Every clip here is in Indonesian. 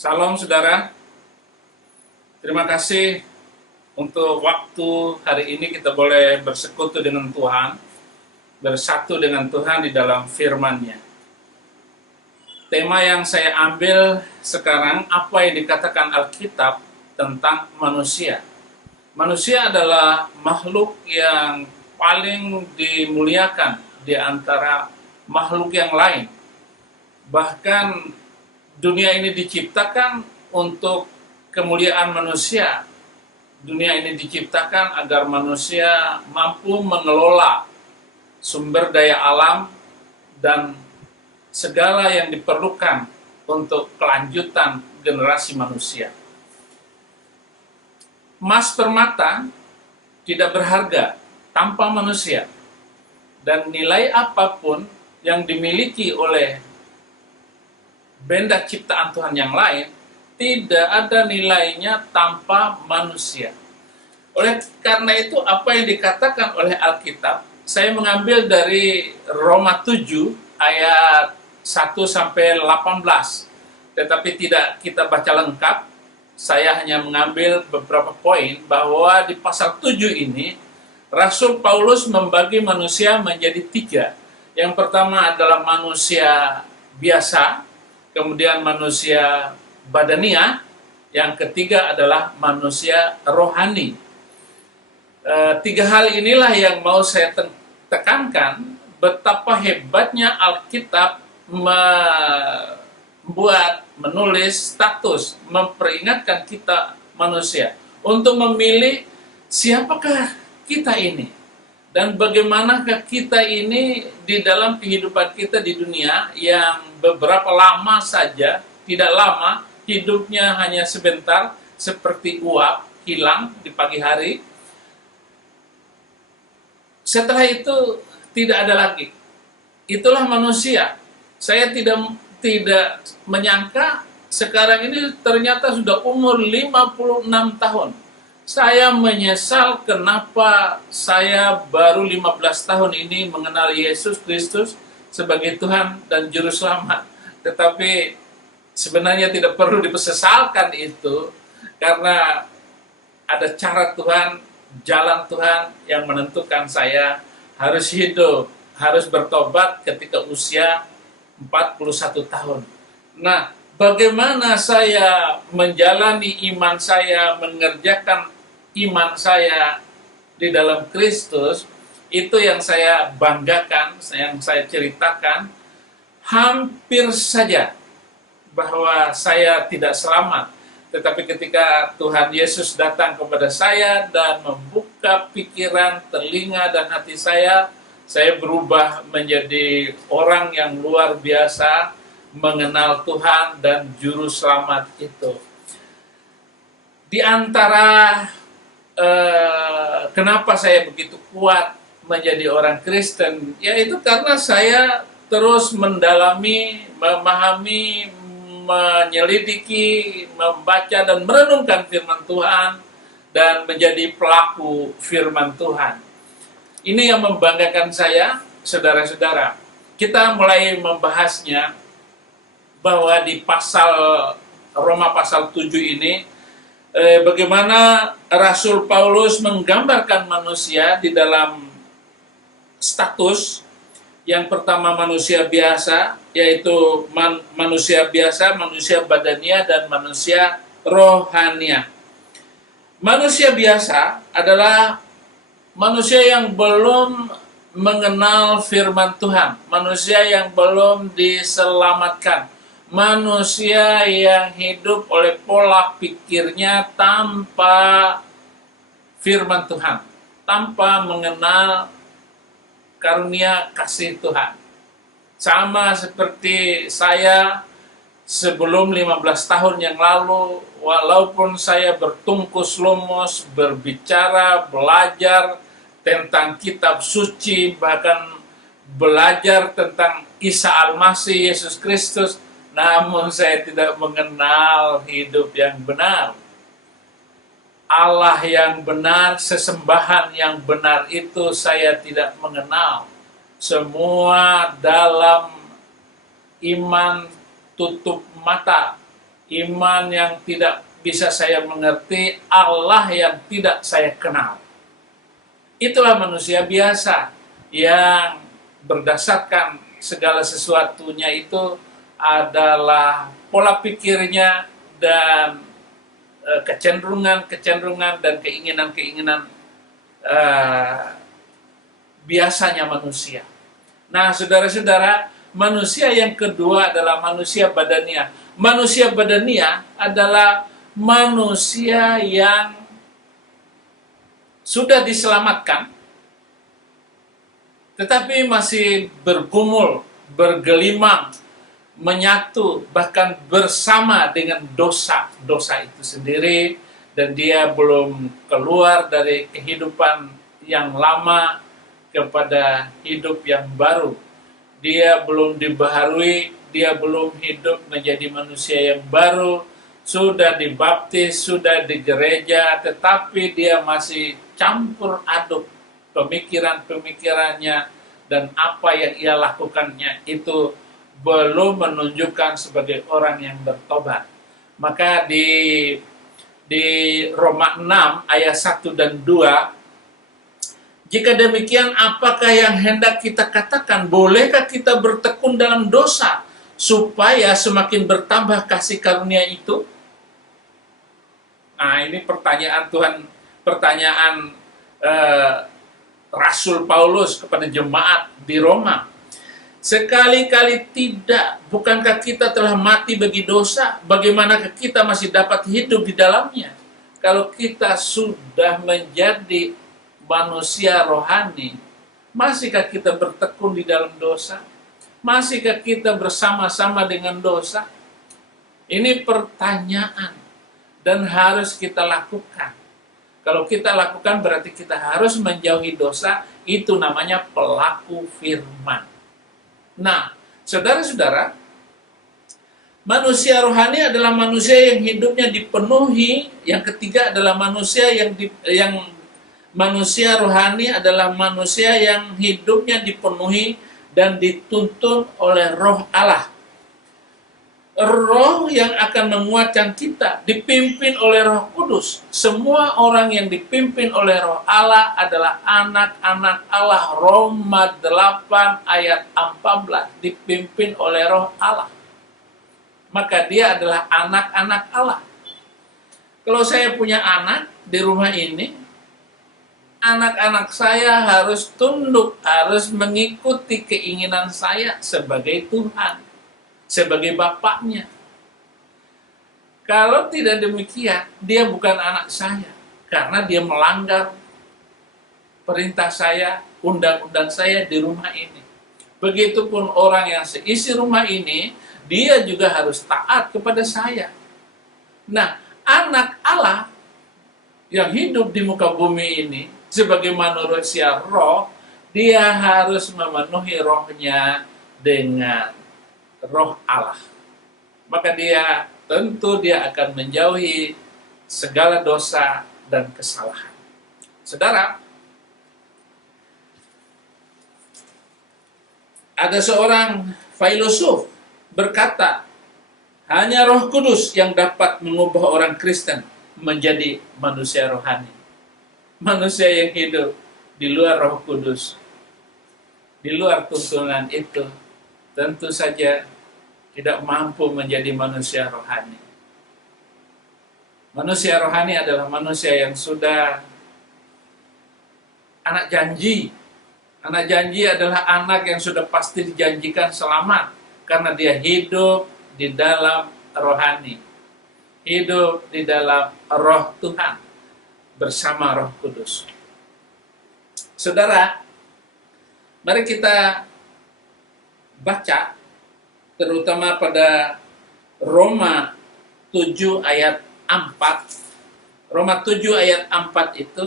Salam saudara, terima kasih untuk waktu hari ini kita boleh bersekutu dengan Tuhan, bersatu dengan Tuhan di dalam firman-Nya. Tema yang saya ambil sekarang, apa yang dikatakan Alkitab tentang manusia. Manusia adalah makhluk yang paling dimuliakan di antara makhluk yang lain. Bahkan dunia ini diciptakan untuk kemuliaan manusia. Dunia ini diciptakan agar manusia mampu mengelola sumber daya alam dan segala yang diperlukan untuk kelanjutan generasi manusia. Emas permata tidak berharga tanpa manusia, dan nilai apapun yang dimiliki oleh benda ciptaan Tuhan yang lain tidak ada nilainya tanpa manusia. Oleh karena itu, apa yang dikatakan oleh Alkitab, saya mengambil dari Roma 7 ayat 1 sampai 18. Tetapi tidak kita baca lengkap. Saya hanya mengambil beberapa poin bahwa di pasal 7 ini Rasul Paulus membagi manusia menjadi 3. Yang pertama adalah manusia biasa, kemudian manusia badania, yang ketiga adalah manusia rohani. 3 hal inilah yang mau saya tekankan, betapa hebatnya Alkitab menulis status, memperingatkan kita manusia untuk memilih siapakah kita ini dan bagaimanakah kita ini di dalam kehidupan kita di dunia yang beberapa lama saja, tidak lama, hidupnya hanya sebentar, seperti uap hilang di pagi hari. Setelah itu tidak ada lagi. Itulah manusia. Saya tidak menyangka sekarang ini ternyata sudah umur 56 tahun. Saya menyesal kenapa saya baru 15 tahun ini mengenal Yesus Kristus sebagai Tuhan dan Juru Selamat. Tetapi sebenarnya tidak perlu disesalkan itu, karena ada cara Tuhan, jalan Tuhan yang menentukan saya harus hidup, harus bertobat ketika usia 41 tahun. Nah, bagaimana saya menjalani iman saya, mengerjakan iman saya di dalam Kristus, itu yang saya banggakan, yang saya ceritakan. Hampir saja bahwa saya tidak selamat, tetapi ketika Tuhan Yesus datang kepada saya dan membuka pikiran, telinga, dan hati saya berubah menjadi orang yang luar biasa, mengenal Tuhan dan Juru Selamat itu. Di antara kenapa saya begitu kuat menjadi orang Kristen, yaitu karena saya terus mendalami, memahami, menyelidiki, membaca dan merenungkan firman Tuhan dan menjadi pelaku firman Tuhan. Ini yang membanggakan saya, saudara-saudara. Kita mulai membahasnya bahwa di Roma pasal 7 ini, bagaimana Rasul Paulus menggambarkan manusia di dalam status. Yang pertama manusia biasa, yaitu manusia biasa, manusia badania, dan manusia rohania. Manusia biasa adalah manusia yang belum mengenal firman Tuhan, manusia yang belum diselamatkan, manusia yang hidup oleh pola pikirnya tanpa firman Tuhan, tanpa mengenal karunia kasih Tuhan. Sama seperti saya sebelum 15 tahun yang lalu, walaupun saya bertungkus lumus, berbicara, belajar tentang kitab suci, bahkan belajar tentang Isa Al-Masih, Yesus Kristus, namun saya tidak mengenal hidup yang benar. Allah yang benar, sesembahan yang benar itu saya tidak mengenal. Semua dalam iman tutup mata, iman yang tidak bisa saya mengerti, Allah yang tidak saya kenal. Itulah manusia biasa yang berdasarkan segala sesuatunya itu adalah pola pikirnya dan kecenderungan dan keinginan-keinginan biasanya manusia. Nah, saudara-saudara, manusia yang kedua adalah manusia badania. Manusia badania adalah manusia yang sudah diselamatkan, tetapi masih bergumul, bergelimang, menyatu, bahkan bersama dengan dosa itu sendiri, dan dia belum keluar dari kehidupan yang lama kepada hidup yang baru. Dia belum dibaharui, dia belum hidup menjadi manusia yang baru, sudah dibaptis, sudah di gereja, tetapi dia masih campur aduk pemikiran-pemikirannya dan apa yang ia lakukannya itu belum menunjukkan sebagai orang yang bertobat. Maka di Roma 6 ayat 1 dan 2, jika demikian apakah yang hendak kita katakan? Bolehkah kita bertekun dalam dosa supaya semakin bertambah kasih karunia itu? Nah, ini pertanyaan Rasul Paulus kepada jemaat di Roma. Sekali-kali tidak, bukankah kita telah mati bagi dosa? Bagaimanakah kita masih dapat hidup di dalamnya? Kalau kita sudah menjadi manusia rohani, masihkah kita bertekun di dalam dosa? Masihkah kita bersama-sama dengan dosa? Ini pertanyaan dan harus kita lakukan. Kalau kita lakukan berarti kita harus menjauhi dosa, itu namanya pelaku firman. Nah, saudara-saudara, manusia rohani adalah manusia yang hidupnya dipenuhi. Yang ketiga adalah manusia manusia rohani adalah manusia yang hidupnya dipenuhi dan dituntun oleh Roh Allah. Roh yang akan menguatkan kita, dipimpin oleh Roh Kudus. Semua orang yang dipimpin oleh Roh Allah adalah anak-anak Allah. Roma 8 ayat 14, dipimpin oleh Roh Allah. Maka dia adalah anak-anak Allah. Kalau saya punya anak di rumah ini, anak-anak saya harus tunduk, harus mengikuti keinginan saya sebagai Tuhan, sebagai bapaknya. Kalau tidak demikian, dia bukan anak saya, karena dia melanggar perintah saya, undang-undang saya di rumah ini. Begitupun orang yang seisi rumah ini, dia juga harus taat kepada saya. Nah, anak Allah yang hidup di muka bumi ini, sebagai manusia roh, dia harus memenuhi rohnya dengan Roh Allah. Maka tentu dia akan menjauhi segala dosa dan kesalahan. Saudara, ada seorang filosof berkata, hanya Roh Kudus yang dapat mengubah orang Kristen menjadi manusia rohani. Manusia yang hidup di luar Roh Kudus, di luar tuntunan itu, tentu saja tidak mampu menjadi manusia rohani. Manusia rohani adalah manusia yang sudah anak janji. Anak janji adalah anak yang sudah pasti dijanjikan selamat, karena dia hidup di dalam rohani, hidup di dalam Roh Tuhan bersama Roh Kudus. Saudara, mari kita baca terutama pada Roma 7 ayat 4. Roma 7 ayat 4 itu,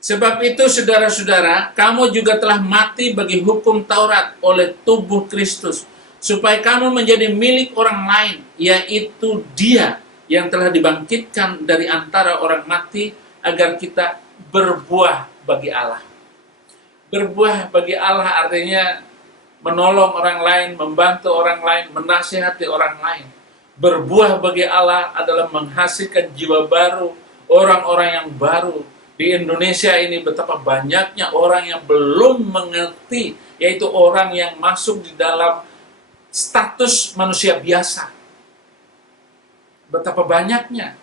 sebab itu saudara-saudara, kamu juga telah mati bagi hukum Taurat oleh tubuh Kristus, supaya kamu menjadi milik orang lain, yaitu Dia yang telah dibangkitkan dari antara orang mati, agar kita berbuah bagi Allah. Berbuah bagi Allah artinya menolong orang lain, membantu orang lain, menasihati orang lain. Berbuah bagi Allah adalah menghasilkan jiwa baru, orang-orang yang baru. Di Indonesia ini betapa banyaknya orang yang belum mengerti, yaitu orang yang masuk di dalam status manusia biasa. Betapa banyaknya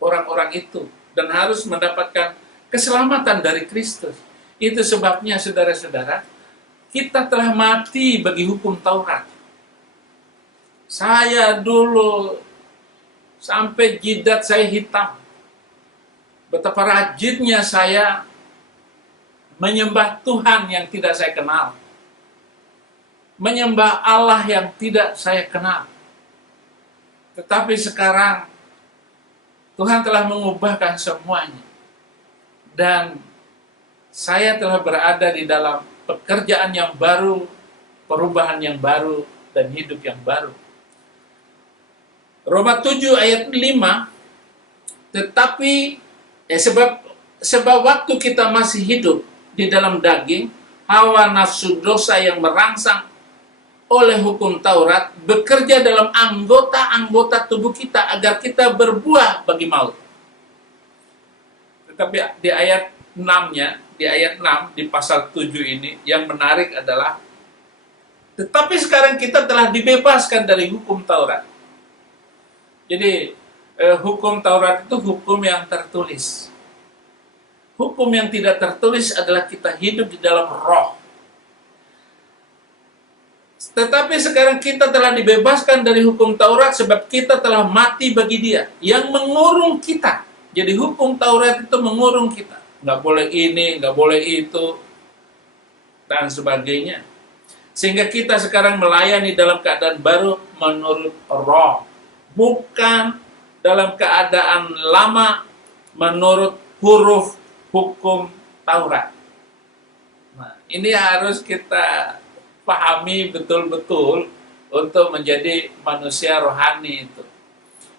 orang-orang itu, dan harus mendapatkan keselamatan dari Kristus. Itu sebabnya saudara-saudara, kita telah mati bagi hukum Taurat. Saya dulu sampai jidat saya hitam. Betapa rajinnya saya menyembah Tuhan yang tidak saya kenal. Menyembah Allah yang tidak saya kenal. Tetapi sekarang Tuhan telah mengubahkan semuanya. Dan saya telah berada di dalam pekerjaan yang baru, perubahan yang baru, dan hidup yang baru. Roma 7 ayat 5, tetapi sebab waktu kita masih hidup di dalam daging, hawa nafsu dosa yang merangsang oleh hukum Taurat bekerja dalam anggota-anggota tubuh kita agar kita berbuah bagi maut. Tetapi di ayat 6-nya, di ayat 6 di pasal 7 ini yang menarik adalah, tetapi sekarang kita telah dibebaskan dari hukum Taurat. Jadi hukum Taurat itu hukum yang tertulis. Hukum yang tidak tertulis adalah kita hidup di dalam roh. Tetapi sekarang kita telah dibebaskan dari hukum Taurat sebab kita telah mati bagi Dia yang mengurung kita. Jadi hukum Taurat itu mengurung kita. Nggak boleh ini, nggak boleh itu, dan sebagainya. Sehingga kita sekarang melayani dalam keadaan baru menurut roh. Bukan dalam keadaan lama menurut huruf hukum Taurat. Nah, ini harus kita pahami betul-betul untuk menjadi manusia rohani itu.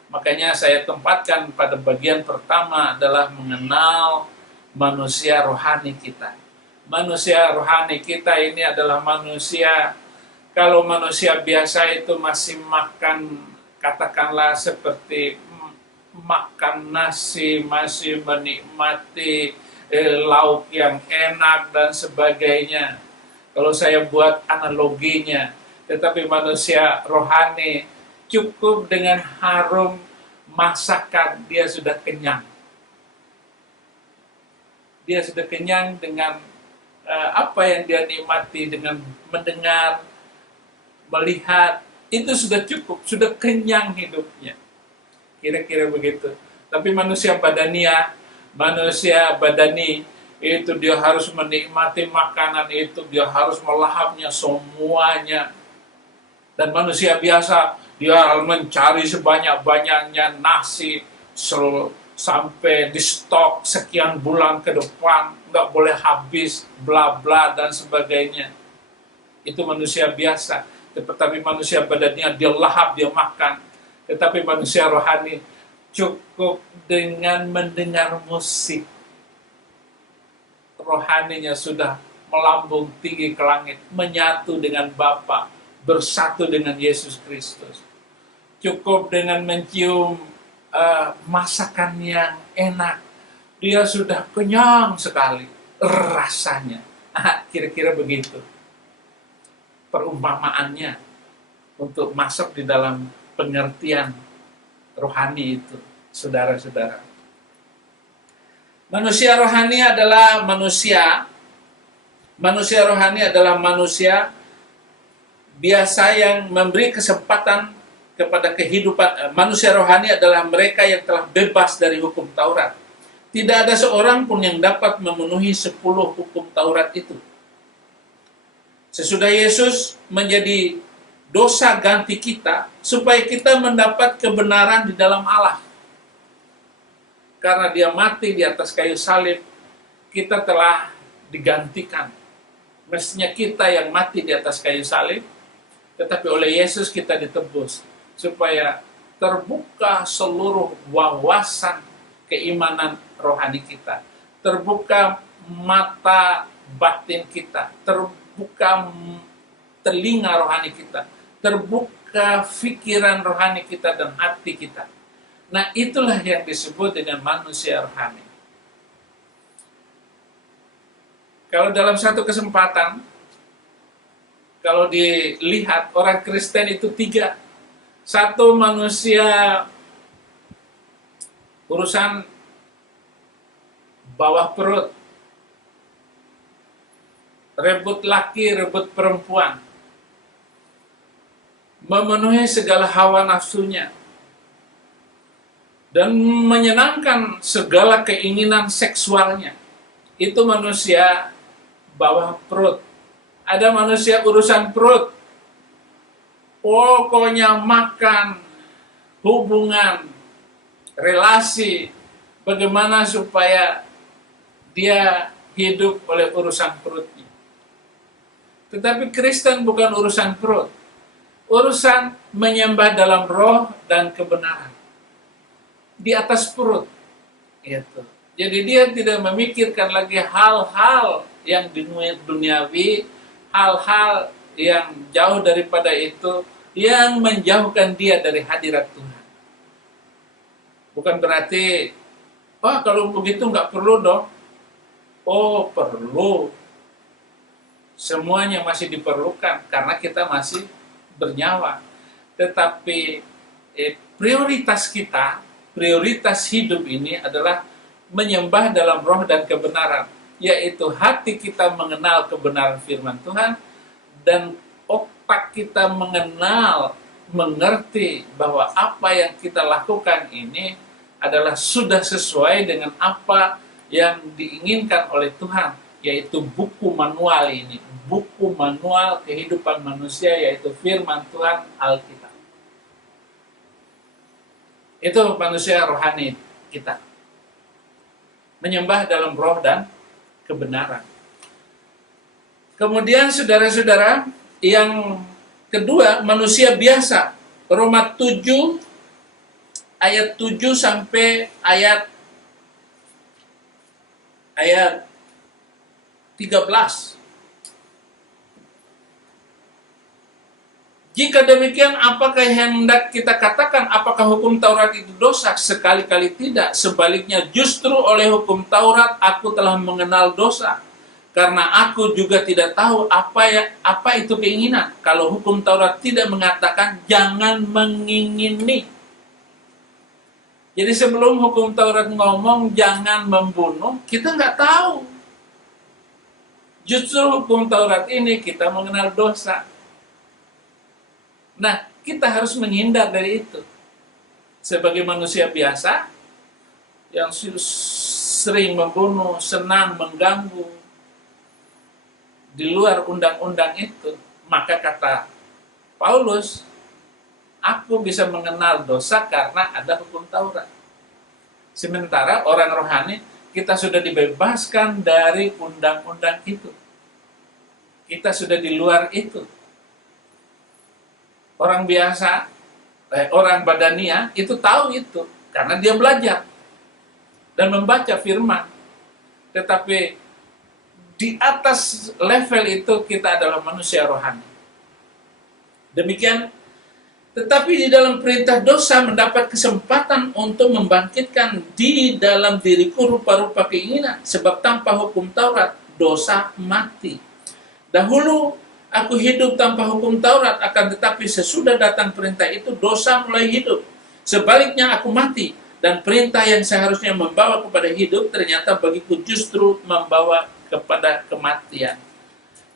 Makanya saya tempatkan pada bagian pertama adalah mengenal manusia rohani kita. Manusia rohani kita ini adalah manusia, kalau manusia biasa itu masih makan, katakanlah seperti makan nasi, masih menikmati lauk yang enak dan sebagainya. Kalau saya buat analoginya, tetapi manusia rohani cukup dengan harum masakan, dia sudah kenyang. Dia sudah kenyang dengan apa yang dia nikmati, dengan mendengar, melihat, itu sudah cukup, sudah kenyang hidupnya. Kira-kira begitu. Tapi manusia badani, itu dia harus menikmati makanan itu, dia harus melahapnya semuanya. Dan manusia biasa, dia harus mencari sebanyak-banyaknya nasi, sampai di stok sekian bulan ke depan, nggak boleh habis, bla bla dan sebagainya. Itu manusia biasa. Tetapi manusia badannya dia lahap, dia makan. Tetapi manusia rohani cukup dengan mendengar musik, rohaninya sudah melambung tinggi ke langit, menyatu dengan Bapa, bersatu dengan Yesus Kristus. Cukup dengan mencium masakan yang enak, dia sudah kenyang sekali rasanya. Kira-kira begitu perumpamaannya untuk masuk di dalam pengertian rohani itu, saudara-saudara. Manusia rohani adalah manusia biasa yang memberi kesempatan kepada kehidupan. Manusia rohani adalah mereka yang telah bebas dari hukum Taurat. Tidak ada seorang pun yang dapat memenuhi 10 hukum Taurat itu. Sesudah Yesus menjadi dosa ganti kita, supaya kita mendapat kebenaran di dalam Allah. Karena dia mati di atas kayu salib, kita telah digantikan. Mestinya kita yang mati di atas kayu salib, tetapi oleh Yesus kita ditebus, supaya terbuka seluruh wawasan keimanan rohani kita, terbuka mata batin kita, terbuka telinga rohani kita, terbuka pikiran rohani kita dan hati kita. Nah, itulah yang disebut dengan manusia rohani. Kalau dalam satu kesempatan, kalau dilihat orang Kristen itu 3. Satu, manusia urusan bawah perut, rebut laki, rebut perempuan, memenuhi segala hawa nafsunya, dan menyenangkan segala keinginan seksualnya. Itu manusia bawah perut. Ada manusia urusan perut, pokoknya makan, hubungan, relasi, bagaimana supaya dia hidup oleh urusan perutnya. Tetapi Kristen bukan urusan perut, urusan menyembah dalam roh dan kebenaran. Di atas perut. Gitu. Jadi dia tidak memikirkan lagi hal-hal yang duniawi, hal-hal yang jauh daripada itu, yang menjauhkan dia dari hadirat Tuhan. Bukan berarti, kalau begitu nggak perlu dong. Oh, perlu. Semuanya masih diperlukan karena kita masih bernyawa. Tetapi prioritas kita, prioritas hidup ini adalah menyembah dalam roh dan kebenaran, yaitu hati kita mengenal kebenaran firman Tuhan dan otak kita mengerti bahwa apa yang kita lakukan ini adalah sudah sesuai dengan apa yang diinginkan oleh Tuhan, yaitu buku manual ini, buku manual kehidupan manusia, yaitu firman Tuhan, Alkitab. Itu manusia rohani kita. Menyembah dalam roh dan kebenaran. Kemudian saudara-saudara, yang kedua, manusia biasa. Roma 7 ayat 7 sampai ayat 13. Jika demikian, apakah yang hendak kita katakan? Apakah hukum Taurat itu dosa? Sekali-kali tidak. Sebaliknya, justru oleh hukum Taurat aku telah mengenal dosa. Karena aku juga tidak tahu apa itu keinginan. Kalau hukum Taurat tidak mengatakan jangan mengingini. Jadi sebelum hukum Taurat ngomong jangan membunuh, kita nggak tahu. Justru hukum Taurat ini kita mengenal dosa. Nah, kita harus menghindar dari itu. Sebagai manusia biasa, yang sering membunuh, senang mengganggu, di luar undang-undang itu, maka kata Paulus, aku bisa mengenal dosa karena ada hukum Taurat. Sementara orang rohani, kita sudah dibebaskan dari undang-undang itu. Kita sudah di luar itu. Orang biasa, orang badania itu tahu itu karena dia belajar dan membaca firman. Tetapi di atas level itu kita adalah manusia rohani. Demikian, tetapi di dalam perintah dosa mendapat kesempatan untuk membangkitkan di dalam diriku rupa-rupa keinginan, sebab tanpa hukum Taurat dosa mati. Dahulu aku hidup tanpa hukum Taurat, akan tetapi sesudah datang perintah itu, dosa mulai hidup. Sebaliknya aku mati, dan perintah yang seharusnya membawa kepada hidup, ternyata bagiku justru membawa kepada kematian.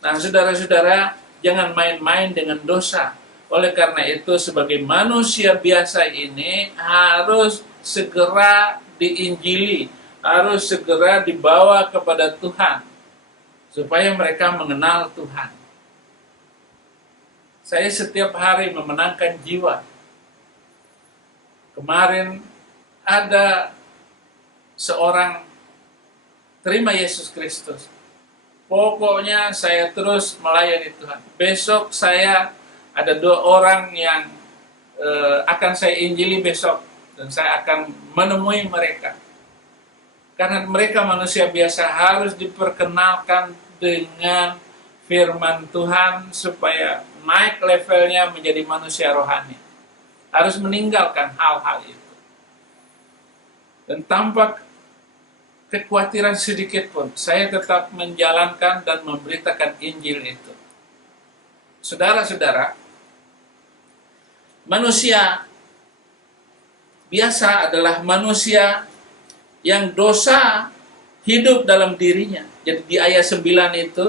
Nah, saudara-saudara, jangan main-main dengan dosa. Oleh karena itu, sebagai manusia biasa ini, harus segera diinjili, harus segera dibawa kepada Tuhan, supaya mereka mengenal Tuhan. Saya setiap hari memenangkan jiwa. Kemarin ada seorang terima Yesus Kristus. Pokoknya saya terus melayani Tuhan. Besok saya ada 2 orang yang akan saya injili besok. Dan saya akan menemui mereka. Karena mereka manusia biasa, harus diperkenalkan dengan firman Tuhan supaya naik levelnya menjadi manusia rohani. Harus meninggalkan hal-hal itu. Dan tanpa kekhawatiran sedikit pun, saya tetap menjalankan dan memberitakan Injil itu. Saudara-saudara, manusia biasa adalah manusia yang dosa hidup dalam dirinya. Jadi di ayat 9 itu,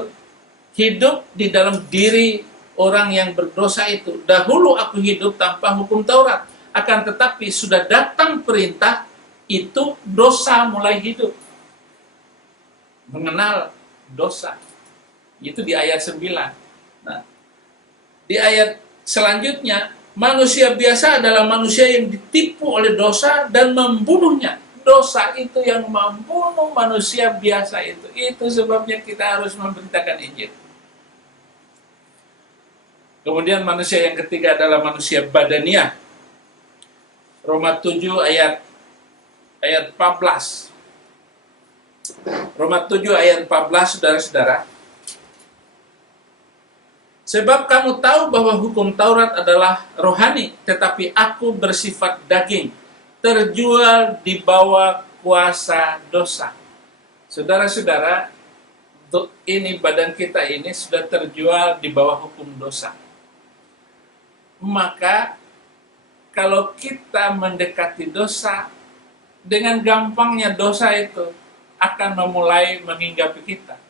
hidup di dalam diri orang yang berdosa itu. Dahulu aku hidup tanpa hukum Taurat, akan tetapi sudah datang perintah, itu dosa mulai hidup. Mengenal dosa. Itu di ayat 9. Nah, di ayat selanjutnya, manusia biasa adalah manusia yang ditipu oleh dosa dan membunuhnya. Dosa itu yang membunuh manusia biasa itu. Itu sebabnya kita harus memberitakan Injil. Kemudian manusia yang ketiga adalah manusia badaniah. Roma 7 ayat 14. Roma 7 ayat 14, saudara-saudara. Sebab kamu tahu bahwa hukum Taurat adalah rohani, tetapi aku bersifat daging, terjual di bawah kuasa dosa. Saudara-saudara, ini badan kita ini sudah terjual di bawah hukum dosa. Maka kalau kita mendekati dosa, dengan gampangnya dosa itu akan memulai menghinggapi kita.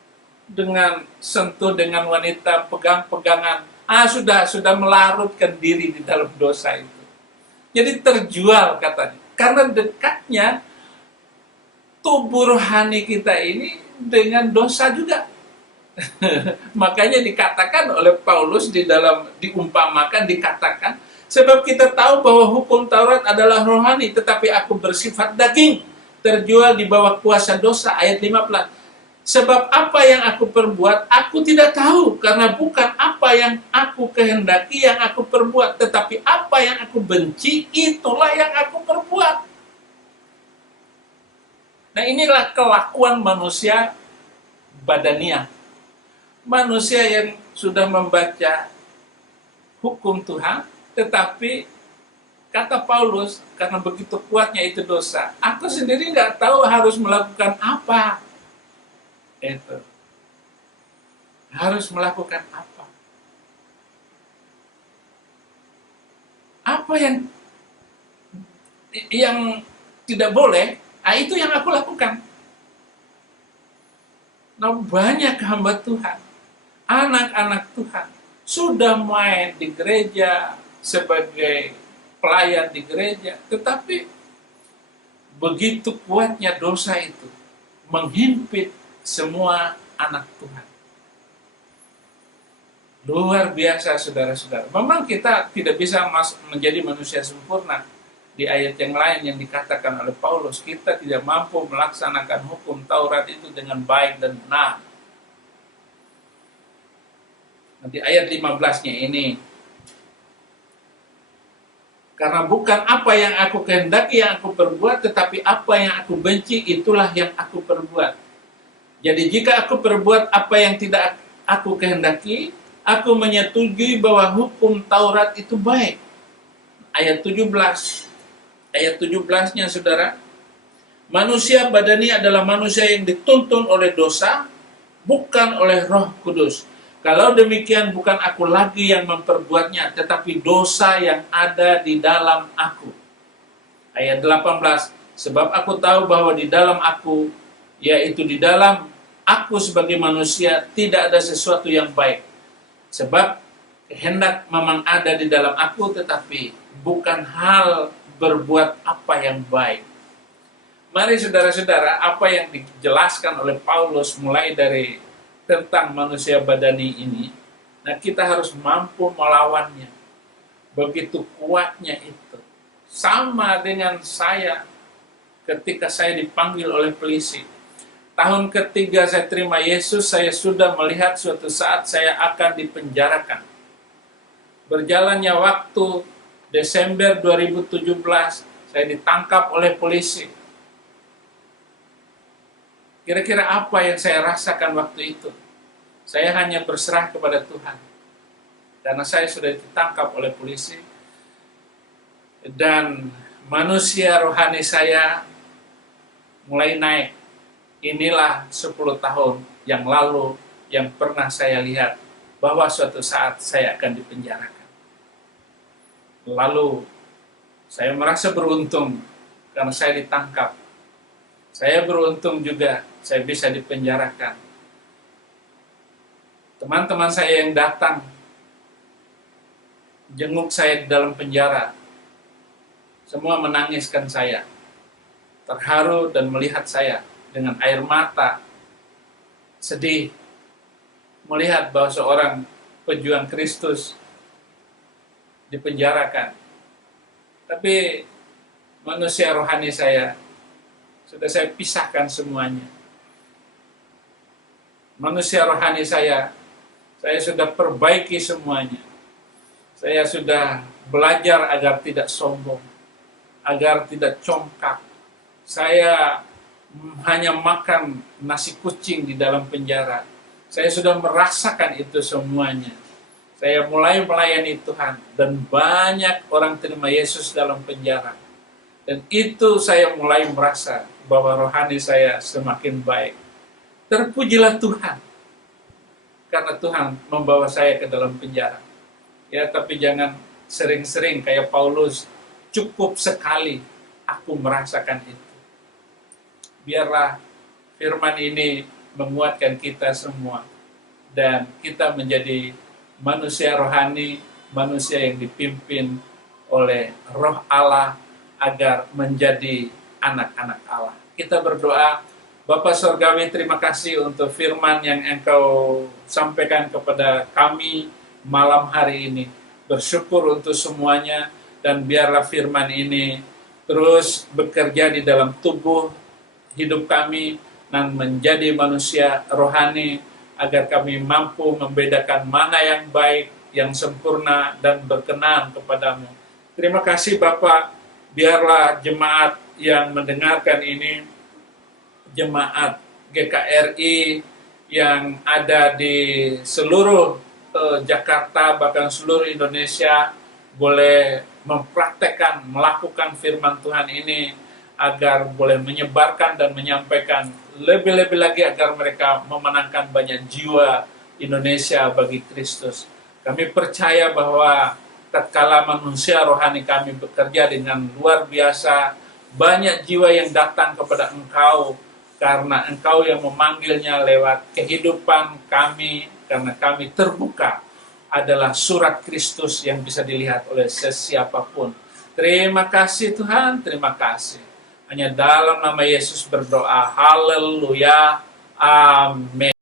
Dengan sentuh dengan wanita, pegang-pegangan, sudah melarutkan diri di dalam dosa itu. Jadi terjual katanya. Karena dekatnya tubuh rohani kita ini dengan dosa juga. Makanya dikatakan oleh Paulus dikatakan, sebab kita tahu bahwa hukum Taurat adalah rohani, tetapi aku bersifat daging, terjual di bawah kuasa dosa. Ayat 15. Sebab apa yang aku perbuat, aku tidak tahu, karena bukan apa yang aku kehendaki yang aku perbuat, tetapi apa yang aku benci, itulah yang aku perbuat. Nah, inilah kelakuan manusia badaniah. Manusia yang sudah membaca hukum Tuhan, tetapi kata Paulus, karena begitu kuatnya itu dosa, aku sendiri nggak tahu harus melakukan apa. Itu harus melakukan apa yang tidak boleh, itu yang aku lakukan. Nah, banyak hamba Tuhan, anak-anak Tuhan sudah main di gereja sebagai pelayan di gereja, tetapi begitu kuatnya dosa itu menghimpit semua anak Tuhan. Luar biasa, saudara-saudara. Memang kita tidak bisa menjadi manusia sempurna. Di ayat yang lain yang dikatakan oleh Paulus, kita tidak mampu melaksanakan hukum Taurat itu dengan baik dan benar. Di ayat 15-nya ini, karena bukan apa yang aku kehendaki yang aku perbuat, tetapi apa yang aku benci, itulah yang aku perbuat. Jadi jika aku perbuat apa yang tidak aku kehendaki, aku menyetujui bahwa hukum Taurat itu baik. Ayat 17. Ayat 17-nya, saudara. Manusia badani adalah manusia yang dituntun oleh dosa, bukan oleh Roh Kudus. Kalau demikian, bukan aku lagi yang memperbuatnya, tetapi dosa yang ada di dalam aku. Ayat 18. Sebab aku tahu bahwa di dalam aku, yaitu di dalam aku sebagai manusia, tidak ada sesuatu yang baik. Sebab kehendak memang ada di dalam aku, tetapi bukan hal berbuat apa yang baik. Mari saudara-saudara, apa yang dijelaskan oleh Paulus mulai dari tentang manusia badani ini, nah kita harus mampu melawannya. Begitu kuatnya itu. Sama dengan saya ketika saya dipanggil oleh polisi. Tahun ketiga saya terima Yesus, saya sudah melihat suatu saat saya akan dipenjarakan. Berjalannya waktu, Desember 2017, saya ditangkap oleh polisi. Kira-kira apa yang saya rasakan waktu itu? Saya hanya berserah kepada Tuhan. karena saya sudah ditangkap oleh polisi, dan manusia rohani saya mulai naik. Inilah 10 tahun yang lalu yang pernah saya lihat bahwa suatu saat saya akan dipenjarakan. Lalu saya merasa beruntung karena saya ditangkap. Saya beruntung juga saya bisa dipenjarakan. Teman-teman saya yang datang jenguk saya di dalam penjara, semua menangiskan saya, terharu dan melihat saya dengan air mata, sedih, melihat bahwa seorang pejuang Kristus dipenjarakan. Tapi manusia rohani saya sudah saya pisahkan semuanya. Manusia rohani saya sudah perbaiki semuanya. Saya sudah belajar agar tidak sombong, agar tidak congkak. Saya hanya makan nasi kucing di dalam penjara. Saya sudah merasakan itu semuanya. Saya mulai melayani Tuhan dan banyak orang terima Yesus dalam penjara. Dan itu saya mulai merasa bahwa rohani saya semakin baik. Terpujilah Tuhan, karena Tuhan membawa saya ke dalam penjara. Ya, tapi jangan sering-sering kayak Paulus, cukup sekali aku merasakan itu. Biarlah firman ini menguatkan kita semua, dan kita menjadi manusia rohani, manusia yang dipimpin oleh Roh Allah agar menjadi anak-anak Allah. Kita berdoa. Bapa Surgawi, terima kasih untuk firman yang Engkau sampaikan kepada kami malam hari ini. Bersyukur untuk semuanya, dan biarlah firman ini terus bekerja di dalam tubuh hidup kami dan menjadi manusia rohani, agar kami mampu membedakan mana yang baik, yang sempurna, dan berkenan kepadamu. Terima kasih Bapak, biarlah jemaat yang mendengarkan ini, jemaat GKRI yang ada di seluruh Jakarta, bahkan seluruh Indonesia, boleh mempraktekkan, melakukan firman Tuhan ini, agar boleh menyebarkan dan menyampaikan lebih-lebih lagi, agar mereka memenangkan banyak jiwa Indonesia bagi Kristus. Kami percaya bahwa tatkala manusia rohani kami bekerja dengan luar biasa, banyak jiwa yang datang kepada Engkau, karena Engkau yang memanggilnya lewat kehidupan kami, karena kami terbuka adalah surat Kristus yang bisa dilihat oleh sesiapapun. Terima kasih Tuhan, terima kasih. Hanya dalam nama Yesus berdoa, haleluya, amin.